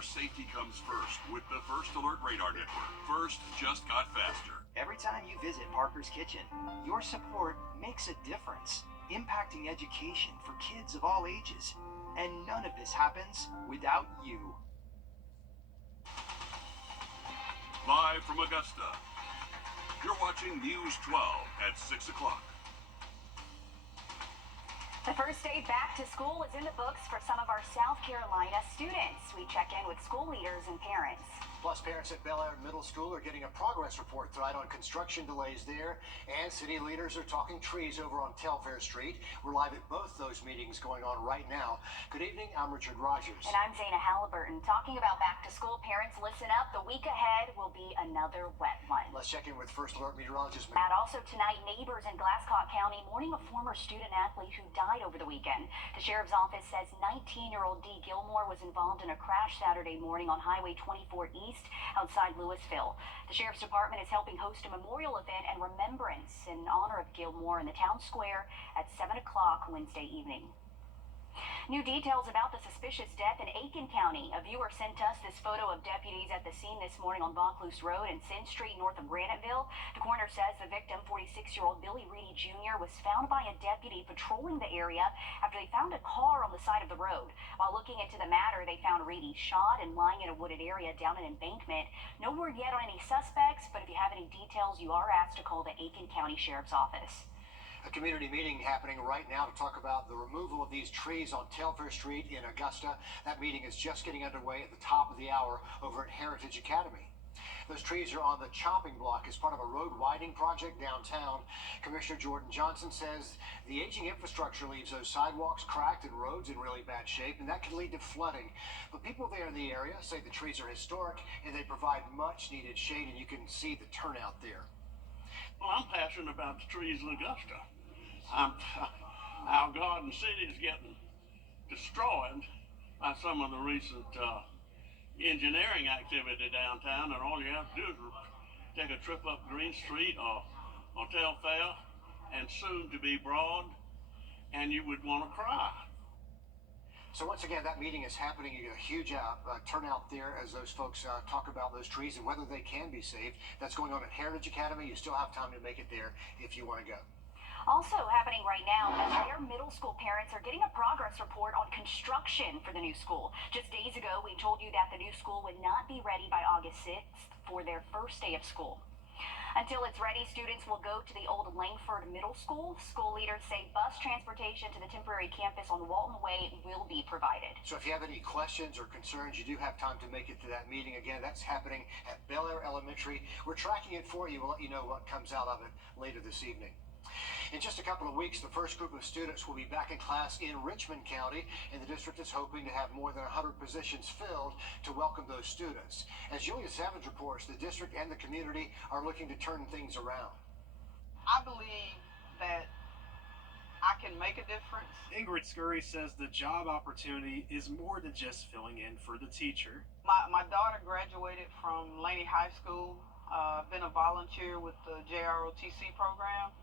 Your safety comes first with the First Alert Radar Network. First just got faster. Every time you visit Parker's Kitchen, your support makes a difference, impacting education for kids of all ages. And none of this happens without you. Live from Augusta, you're watching News 12 at 6 o'clock. The first day back to school is in the books for some of our South Carolina students. We check in with school leaders and parents. Plus, parents at Bel Air Middle School are getting a progress report tonight on construction delays there, and city leaders are talking trees over on Telfair Street. We're live at both those meetings going on right now. Good evening, I'm Richard Rogers. And I'm Zana Halliburton. Talking about back to school, parents, listen up. The week ahead will be another wet one. Let's check in with First Alert meteorologist. Matt, also tonight, neighbors in Glasscock County mourning a former student athlete who died over the weekend. The sheriff's office says 19-year-old Dee Gilmore was involved in a crash Saturday morning on Highway 24 East outside Louisville. The sheriff's department is helping host a memorial event and remembrance in honor of Gilmore in the town square at 7 o'clock Wednesday evening. New details about the suspicious death in Aiken County. A viewer sent us this photo of deputies at the scene this morning on Vaucluse Road and Sin Street north of Graniteville. The coroner says the victim, 46-year-old Billy Reedy Jr., was found by a deputy patrolling the area after they found a car on the side of the road. While looking into the matter, they found Reedy shot and lying in a wooded area down an embankment. No word yet on any suspects, but if you have any details, you are asked to call the Aiken County Sheriff's Office. A community meeting happening right now to talk about the removal of these trees on Telfair Street in Augusta. That meeting is just getting underway at the top of the hour over at Heritage Academy. Those trees are on the chopping block as part of a road widening project downtown. Commissioner Jordan Johnson says the aging infrastructure leaves those sidewalks cracked and roads in really bad shape, and that can lead to flooding. But people there in the area say the trees are historic and they provide much needed shade, and you can see the turnout there. Well, I'm passionate about the trees in Augusta. Our garden city is getting destroyed by some of the recent engineering activity downtown, and all you have to do is take a trip up Green Street or Telfair and soon to be Broad, and you would want to cry. So once again, that meeting is happening. You get a huge turnout there as those folks talk about those trees and whether they can be saved. That's going on at Heritage Academy. You still have time to make it there if you want to go. Also happening right now, their middle school parents are getting a progress report on construction for the new school. Just days ago, we told you that the new school would not be ready by August 6th for their first day of school. Until it's ready, students will go to the old Langford Middle School. School leaders say bus transportation to the temporary campus on Walton Way will be provided. So if you have any questions or concerns, you do have time to make it to that meeting. Again, that's happening at Bel Air Elementary. We're tracking it for you. We'll let you know what comes out of it later this evening. In just a couple of weeks, the first group of students will be back in class in Richmond County, and the district is hoping to have more than 100 positions filled to welcome those students. As Julia Savage reports, the district and the community are looking to turn things around. I believe that I can make a difference. Ingrid Scurry says the job opportunity is more than just filling in for the teacher. My daughter graduated from Laney High School. Been a volunteer with the JROTC program.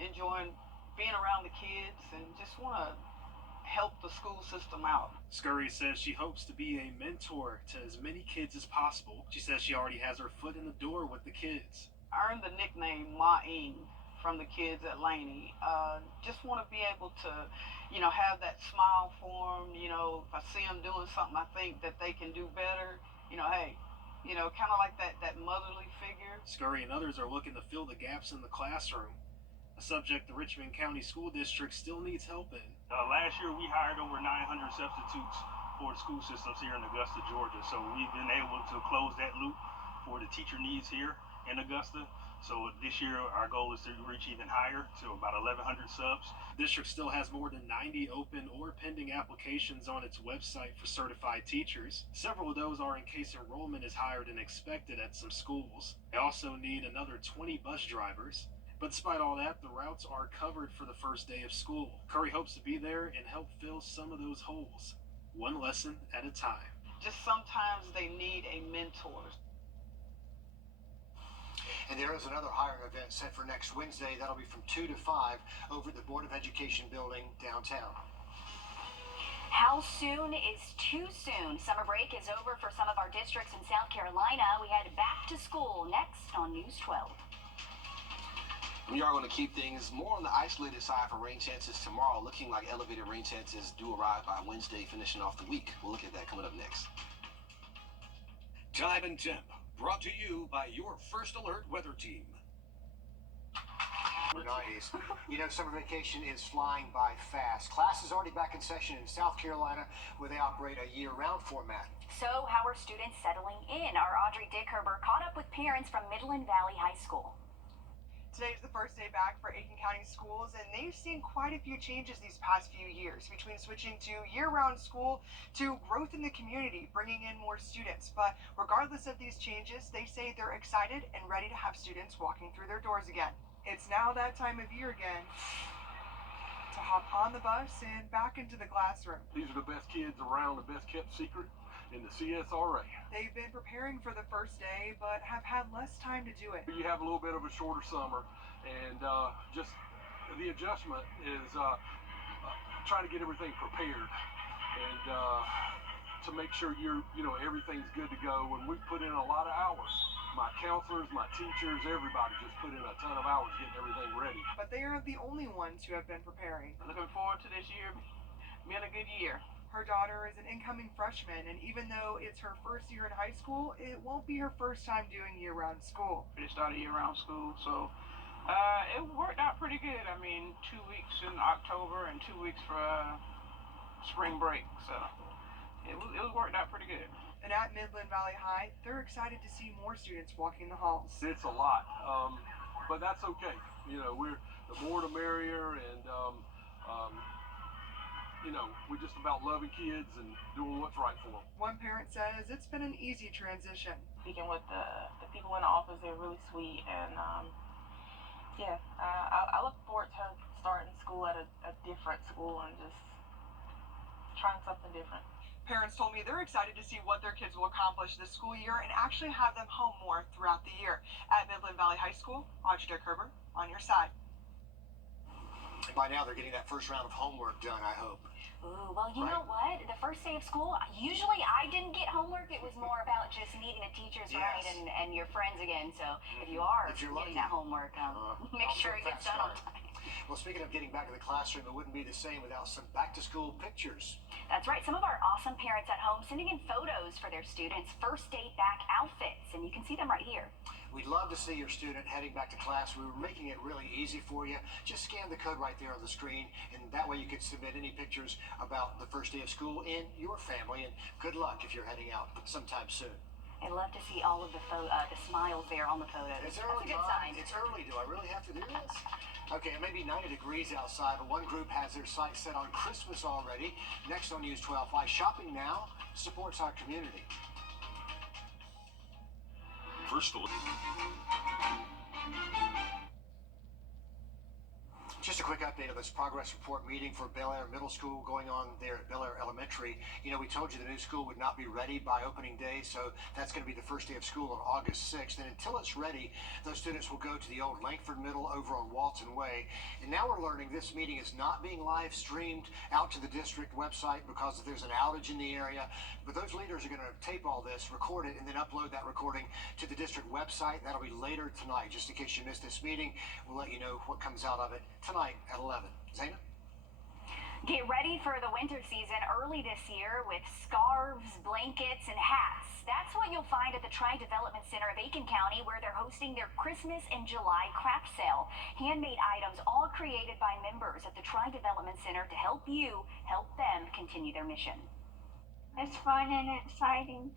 Enjoying being around the kids and just want to help the school system out. Scurry says she hopes to be a mentor to as many kids as possible. She says she already has her foot in the door with the kids. I earned the nickname Ma-ing from the kids at Laney. Just want to be able to, have that smile for them. If I see them doing something I think that they can do better, hey, kind of like that motherly figure. Scurry and others are looking to fill the gaps in the classroom, a subject the Richmond County School District still needs help in. Last year, we hired over 900 substitutes for the school systems here in Augusta, Georgia. So we've been able to close that loop for the teacher needs here in Augusta. So this year, our goal is to reach even higher to about 1,100 subs. The district still has more than 90 open or pending applications on its website for certified teachers. Several of those are in case enrollment is higher than expected at some schools. They also need another 20 bus drivers. But despite all that, the routes are covered for the first day of school. Curry hopes to be there and help fill some of those holes, one lesson at a time. Just sometimes they need a mentor. And there is another hiring event set for next Wednesday. That'll be from 2 to 5 over at the Board of Education building downtown. How soon is too soon? Summer break is over for some of our districts in South Carolina. We head back to school next on News 12. We are going to keep things more on the isolated side for rain chances tomorrow, looking like elevated rain chances do arrive by Wednesday, finishing off the week. We'll look at that coming up next. Time and Temp, brought to you by your First Alert weather team. 90s. You know, summer vacation is flying by fast. Class is already back in session in South Carolina, where they operate a year-round format. So, how are students settling in? Our Audrey Dickerber caught up with parents from Midland Valley High School. Today's the first day back for Aiken County schools, and they've seen quite a few changes these past few years, between switching to year-round school to growth in the community, bringing in more students. But regardless of these changes, they say they're excited and ready to have students walking through their doors again. It's now that time of year again to hop on the bus and back into the classroom. These are the best kids around, the best kept secret in the CSRA. They've been preparing for the first day, but have had less time to do it. You have a little bit of a shorter summer, and just the adjustment is trying to get everything prepared and to make sure everything's good to go. And we put in a lot of hours. My counselors, my teachers, everybody just put in a ton of hours getting everything ready. But they are the only ones who have been preparing. Looking forward to this year being a good year. Her daughter is an incoming freshman, and even though it's her first year in high school, it won't be her first time doing year-round school. We started year-round school, so it worked out pretty good. I mean, 2 weeks in October and 2 weeks for spring break, so it worked out pretty good. And at Midland Valley High, they're excited to see more students walking the halls. It's a lot, but that's okay. You know, the more the merrier, and we're just about loving kids and doing what's right for them. One parent says it's been an easy transition. Speaking with the people in the office, they're really sweet, and I look forward to starting school at a different school and just trying something different. Parents told me they're excited to see what their kids will accomplish this school year and actually have them home more throughout the year. At Midland Valley High School, Audrey Dickerber, on your side. By now, they're getting that first round of homework done, I hope. Ooh, well, you know what? The first day of school, usually I didn't get homework. It was more about just meeting the teachers, Yes. right, and your friends again. So if you're lucky. getting that homework, make I'll sure it take gets that done on start. time. Well, speaking of getting back to the classroom, it wouldn't be the same without some back-to-school pictures. That's right. Some of our awesome parents at home sending in photos for their students' first day back outfits, and you can see them right here. We'd love to see your student heading back to class. We were making it really easy for you. Just scan the code right there on the screen, and that way you can submit any pictures about the first day of school in your family. And good luck if you're heading out sometime soon. I'd love to see all of the smiles there on the photos. It's That's early, a good Mom. sign. It's early. Do I really have to do this? Okay, it may be 90 degrees outside, but one group has their sights set on Christmas already. Next on News 12, why shopping now supports our community. First Alert. Just a quick update of this progress report meeting for Bel Air Middle School going on there at Bel Air Elementary. You know, we told you the new school would not be ready by opening day, so that's going to be the first day of school on August 6th. And until it's ready, those students will go to the old Langford Middle over on Walton Way. And now we're learning this meeting is not being live streamed out to the district website because there's an outage in the area. But those leaders are going to tape all this, record it, and then upload that recording to the district website. That'll be later tonight. Just in case you missed this meeting, we'll let you know what comes out of it tonight at 11. Zaina? Get ready for the winter season early this year with scarves, blankets, and hats. That's what you'll find at the Tri-Development Center of Aiken County, where they're hosting their Christmas and July craft sale. Handmade items all created by members at the Tri-Development Center to help you help them continue their mission. It's fun and exciting.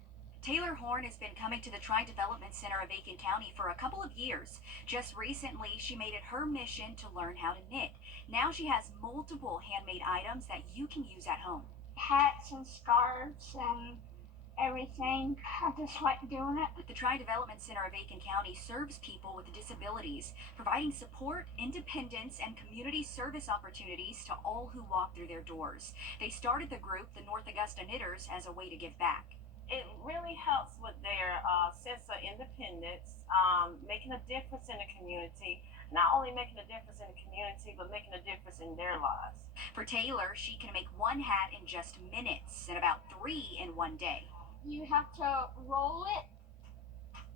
Taylor Horn has been coming to the Tri-Development Center of Aiken County for a couple of years. Just recently, she made it her mission to learn how to knit. Now she has multiple handmade items that you can use at home. Hats and scarves and everything. I just like doing it. The Tri-Development Center of Aiken County serves people with disabilities, providing support, independence, and community service opportunities to all who walk through their doors. They started the group, the North Augusta Knitters, as a way to give back. It really helps with their sense of independence, making a difference in the community. not only making a difference in the community, but making a difference in their lives. For Taylor, she can make one hat in just minutes and about 3 in one day. You have to roll it,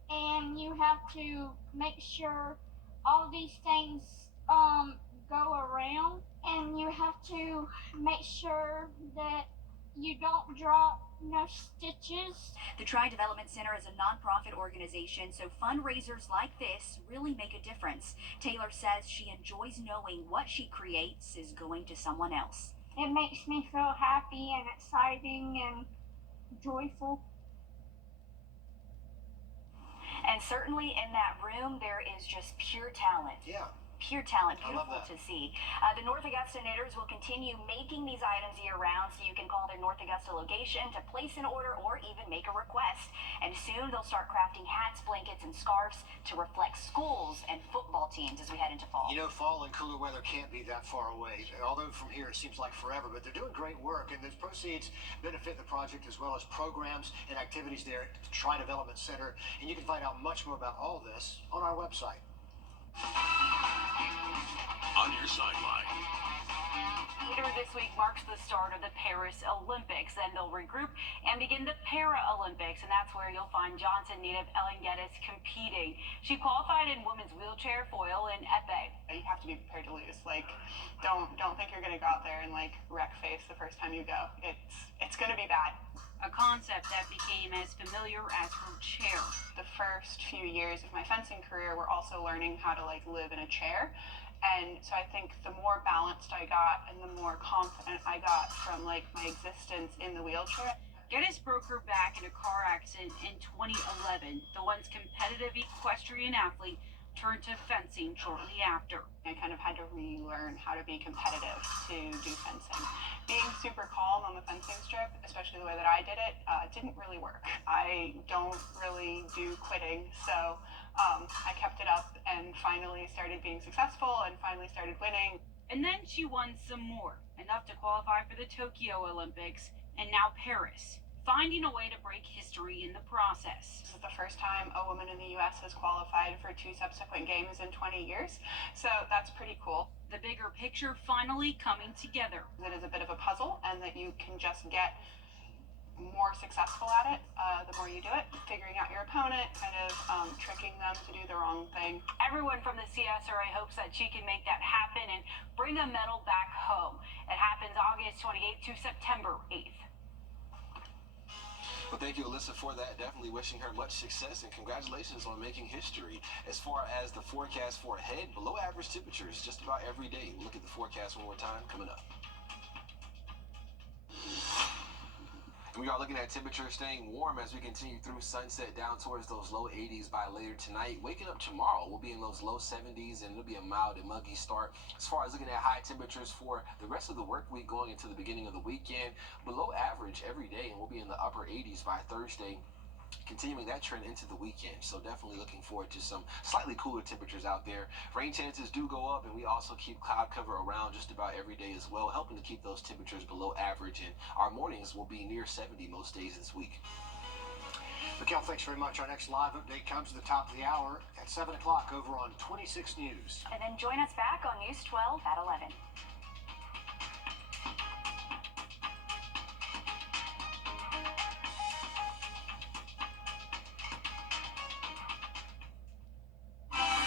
and you have to make sure all these things go around, and you have to make sure that you don't drop no stitches. The Tri Development Center is a nonprofit organization, so fundraisers like this really make a difference. Taylor says she enjoys knowing what she creates is going to someone else. It makes me feel happy and exciting and joyful. And certainly in that room, there is just pure talent. Yeah. Pure talent, I love beautiful that. to see. The North Augusta knitters will continue making these items year-round, so you can call their North Augusta location to place an order or even make a request. And soon they'll start crafting hats, blankets, and scarves to reflect schools and football teams as we head into fall. You know, fall and cooler weather can't be that far away. Although from here it seems like forever, but they're doing great work, and those proceeds benefit the project as well as programs and activities there at the Tri Development Center. And you can find out much more about all this on our website. On your sideline. Later this week marks the start of the Paris Olympics. Then they'll regroup and begin the Paralympics, and that's where you'll find Johnson native Ellen Geddes competing. She qualified in women's wheelchair, foil, and epee. You have to be prepared to lose. Like, don't think you're gonna go out there and like wreck face the first time you go. It's gonna be bad. A concept that became as familiar as her chair. The first few years of my fencing career were also learning how to like live in a chair. And so I think the more balanced I got and the more confident I got from like my existence in the wheelchair. Geddes broke her back in a car accident in 2011. The once competitive equestrian athlete turned to fencing shortly after. I kind of had to relearn how to be competitive to do fencing. Being super calm on the fencing strip, especially the way that I did it, didn't really work. I don't really do quitting, so I kept it up and finally started being successful and finally started winning. And then she won some more, enough to qualify for the Tokyo Olympics and now Paris, finding a way to break history in the process. This is the first time a woman in the U.S. has qualified for 2 subsequent games in 20 years, so that's pretty cool. The bigger picture finally coming together. It is a bit of a puzzle, and that you can just get more successful at it the more you do it, figuring out your opponent, kind of tricking them to do the wrong thing. Everyone from the CSRA hopes that she can make that happen and bring a medal back home. It happens August 28th to September 8th. Well, thank you, Alyssa, for that. Definitely wishing her much success and congratulations on making history. As far as the forecast for ahead, below average temperatures just about every day. We'll look at the forecast one more time coming up. We are looking at temperatures staying warm as we continue through sunset down towards those low 80s by later tonight. Waking up tomorrow, we'll be in those low 70s and it'll be a mild and muggy start. As far as looking at high temperatures for the rest of the work week going into the beginning of the weekend, below average every day, and we'll be in the upper 80s by Thursday. Continuing that trend into the weekend, so definitely looking forward to some slightly cooler temperatures out there. Rain chances do go up, and we also keep cloud cover around just about every day as well, helping to keep those temperatures below average, and our mornings will be near 70 most days this week. Mikhail, thanks very much. Our next live update comes at the top of the hour at 7 o'clock over on 26 News. And then join us back on News 12 at 11.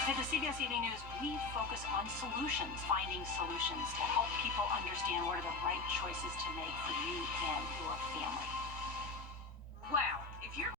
At the CBS Evening News, we focus on solutions, finding solutions to help people understand what are the right choices to make for you and your family.